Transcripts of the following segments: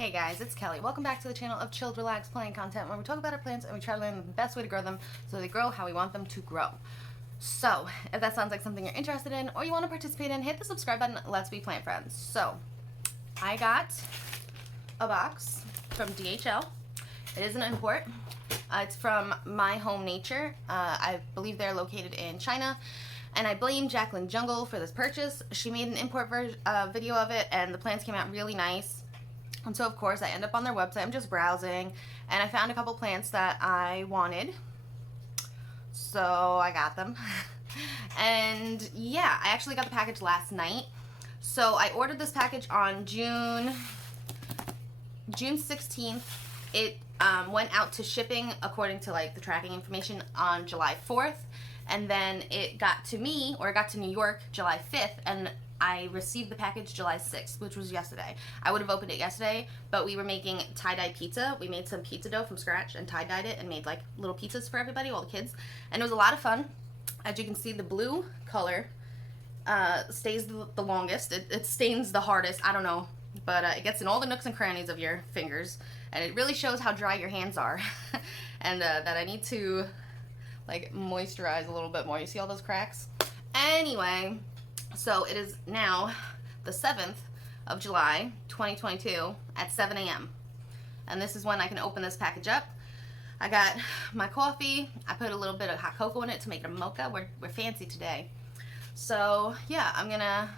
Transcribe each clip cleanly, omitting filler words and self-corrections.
Hey guys, it's Kelly. Welcome back to the channel of chilled, relaxed, plant content where we talk about our plants and we try to learn the best way to grow them so they grow how we want them to grow. So, if that sounds like something you're interested in or you want to participate in, hit the subscribe button. Let's be plant friends. So, I got a box from DHL. It is an import. It's from My Home Nature. I believe they're located in China. And I blame Jacqueline Jungle for this purchase. She made an import video of it and the plants came out really nice. And so, of course, I end up on their website. I'm just browsing, and I found a couple plants that I wanted. So I got them. And yeah, I actually got the package last night. So I ordered this package on June 16th. It went out to shipping according to like the tracking information on July 4th. And then it got to me, or it got to New York July 5th, and I received the package July 6th, which was yesterday. I would have opened it yesterday, but we were making tie-dye pizza. We made some pizza dough from scratch and tie-dyed it and made like little pizzas for everybody, all the kids. And it was a lot of fun. As you can see, the blue color stays the longest. It stains the hardest, I don't know. But it gets in all the nooks and crannies of your fingers. And it really shows how dry your hands are. And that I need to like moisturize a little bit more. You see all those cracks? Anyway, so it is now the 7th of July, 2022 at 7 a.m. And this is when I can open this package up. I got my coffee. I put a little bit of hot cocoa in it to make it a mocha. We're fancy today. So yeah, I'm gonna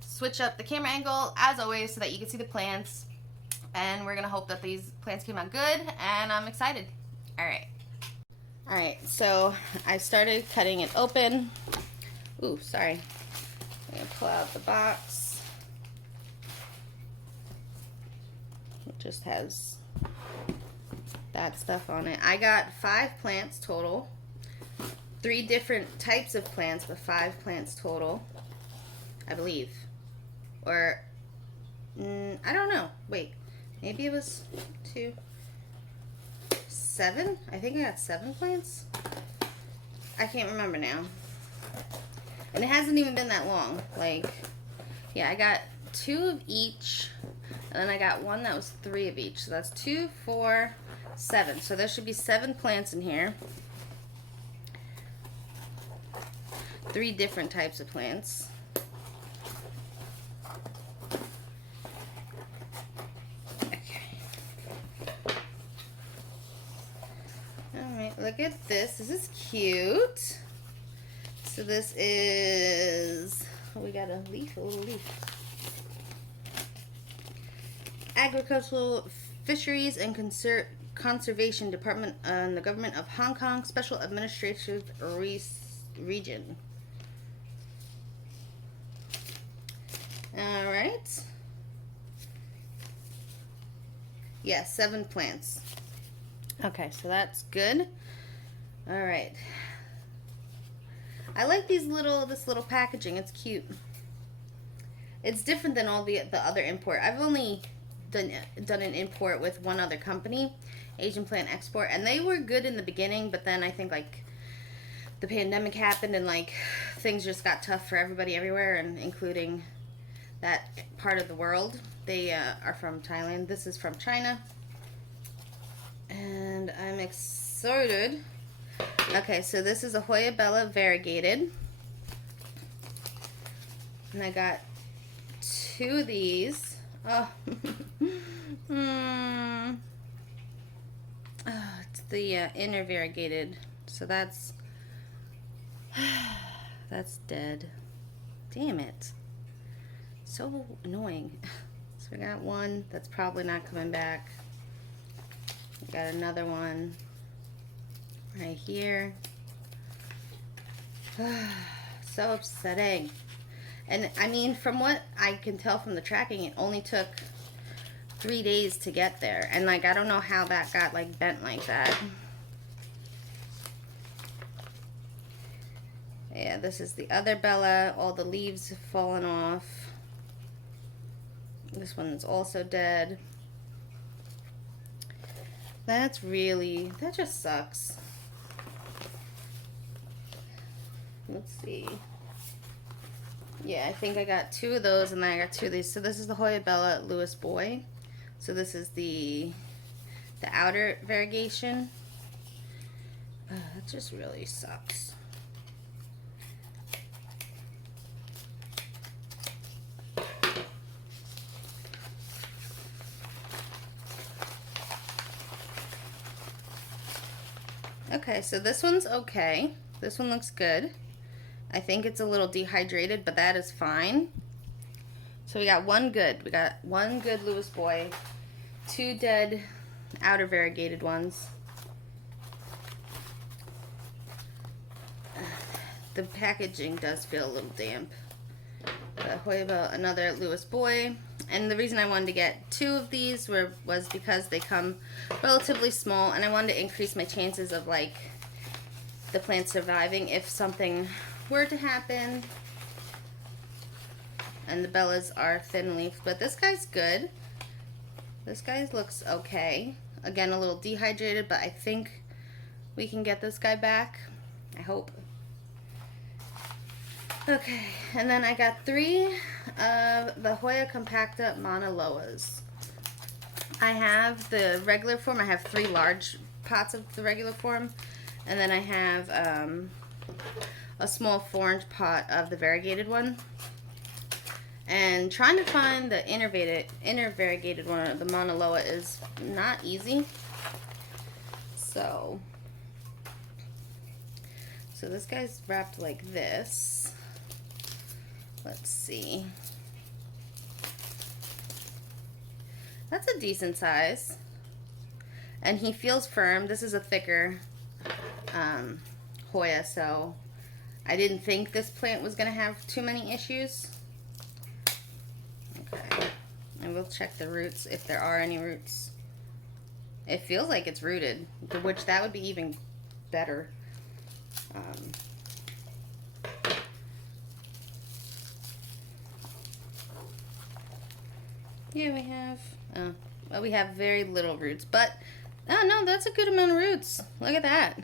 switch up the camera angle as always so that you can see the plants. And we're gonna hope that these plants came out good, and I'm excited. Alright, so I started cutting it open. Ooh, sorry. I'm going to pull out the box. It just has that stuff on it. I got 5 plants total. 3 different types of plants, but 5 plants total, I believe. Or, I don't know. Wait, maybe it was 2, 7? I think I got 7 plants. I can't remember now. And it hasn't even been that long. Like, yeah, I got 2 of each. And then I got 1 that was 3 of each. So that's 2, 4, 7. So there should be 7 plants in here. 3 different types of plants. Okay. Alright, look at this. This is cute. So this is, oh, we got a little leaf. Agricultural Fisheries and Conservation Department and the Government of Hong Kong Special Administrative Region. Alright. Yeah, 7 plants. Okay, so that's good. Alright. I like this little packaging. It's cute. It's different than all the other import. I've only done an import with one other company, Asian Plant Export, and they were good in the beginning, but then I think like the pandemic happened and like things just got tough for everybody everywhere, and including that part of the world. They are from Thailand. This is from China, and I'm excited. Okay, so this is a Hoya variegated. And I got 2 of these. Oh, oh it's the inner variegated. So that's dead. Damn it. So annoying. So we got 1 that's probably not coming back. We got another one right here. So upsetting. And I mean, from what I can tell from the tracking, it only took 3 days to get there. And like, I don't know how that got like bent like that. Yeah, this is the other Bella. All the leaves have fallen off. This one's also dead. That just sucks. Let's see. Yeah, I think I got 2 of those and then I got 2 of these. So this is the Hoya Louis Boy. So this is the outer variegation. That just really sucks. Okay, so this one's okay. This one looks good. I think it's a little dehydrated, but that is fine. So we got one good. We got one good Lewis boy, 2 dead outer variegated ones. The packaging does feel a little damp. Hoya, another Lewis boy. And the reason I wanted to get 2 of these was because they come relatively small, and I wanted to increase my chances of like the plant surviving if something were to happen. And the Bellas are thin leaf, but this guy's good. This guy looks okay. Again, a little dehydrated, but I think we can get this guy back. I hope. Okay, and then I got 3 of the Hoya compacta Monaloas. I have the regular form. I have 3 large pots of the regular form, and then I have a small 4-inch pot of the variegated one. And trying to find the inner variegated one of the Monaloa is not easy. So this guy's wrapped like this. Let's see. That's a decent size. And he feels firm. This is a thicker Hoya, so I didn't think this plant was going to have too many issues. Okay. And we'll check the roots if there are any roots. It feels like it's rooted, which that would be even better. Yeah, we have, well, we have very little roots, but, oh no, that's a good amount of roots. Look at that.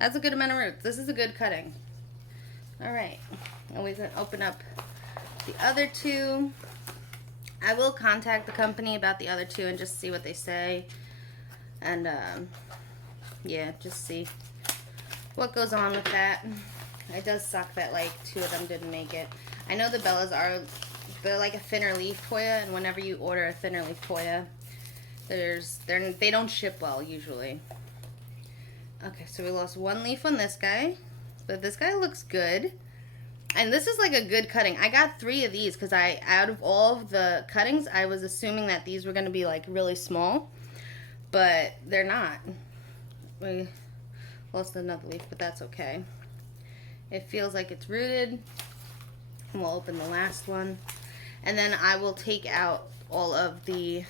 That's a good amount of roots. This is a good cutting. All right, and we can open up the other 2. I will contact the company about the other 2 and just see what they say. And, yeah, just see what goes on with that. It does suck that, like, 2 of them didn't make it. I know the Bellas they're like a thinner leaf Hoya, and whenever you order a thinner leaf Hoya, they don't ship well usually. Okay, so we lost 1 leaf on this guy, but this guy looks good. And this is like a good cutting. I got 3 of these because out of all of the cuttings, I was assuming that these were going to be like really small, but they're not. We lost another leaf, but that's okay. It feels like it's rooted. And we'll open the last one. And then I will take out all of the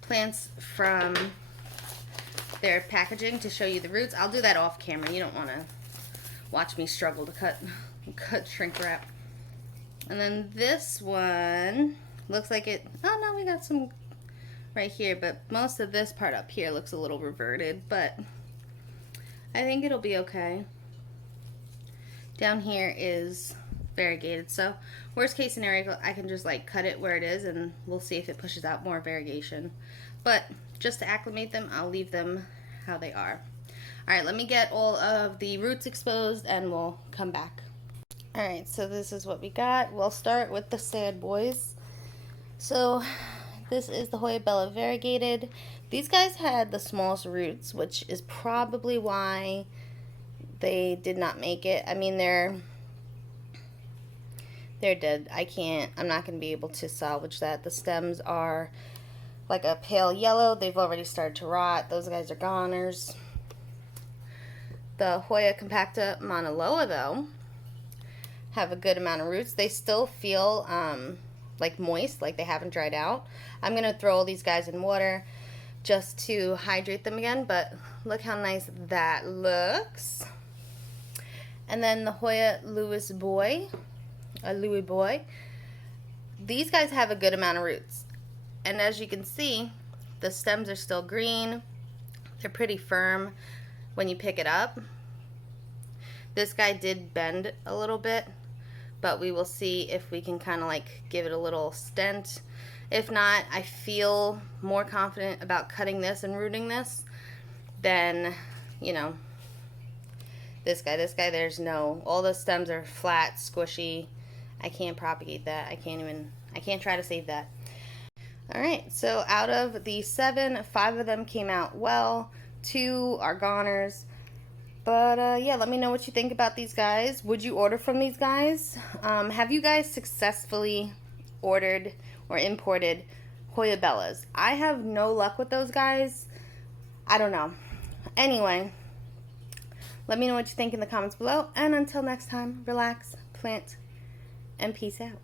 plants from their packaging to show you the roots. I'll do that off camera. You don't want to watch me struggle to cut shrink wrap. And then this one looks like it, oh no, we got some right here, but most of this part up here looks a little reverted, but I think it'll be okay. Down here is variegated, so worst case scenario, I can just like cut it where it is and we'll see if it pushes out more variegation. But just to acclimate them, I'll leave them how they are. Alright, let me get all of the roots exposed and we'll come back. Alright, so this is what we got. We'll start with the sad boys. So this is the Hoya Bella variegated. These guys had the smallest roots, which is probably why they did not make it. I mean, they're dead. I'm not going to be able to salvage that. The stems are like a pale yellow. They've already started to rot. Those guys are goners. The Hoya compacta Monaloa, though, have a good amount of roots. They still feel like moist, like they haven't dried out. I'm going to throw all these guys in water just to hydrate them again, but look how nice that looks. And then the Hoya Louis Boy, Louis Boy. These guys have a good amount of roots. And as you can see, the stems are still green. They're pretty firm when you pick it up. This guy did bend a little bit, but we will see if we can kind of like give it a little stent. If not, I feel more confident about cutting this and rooting this than, you know, this guy. This guy, there's no, all the stems are flat, squishy. I can't propagate that. I can't try to save that. All right, so out of the 7, 5 of them came out well. 2 are goners. But yeah, let me know what you think about these guys. Would you order from these guys? Have you guys successfully ordered or imported Hoya Bellas? I have no luck with those guys. I don't know. Anyway, let me know what you think in the comments below. And until next time, relax, plant, and peace out.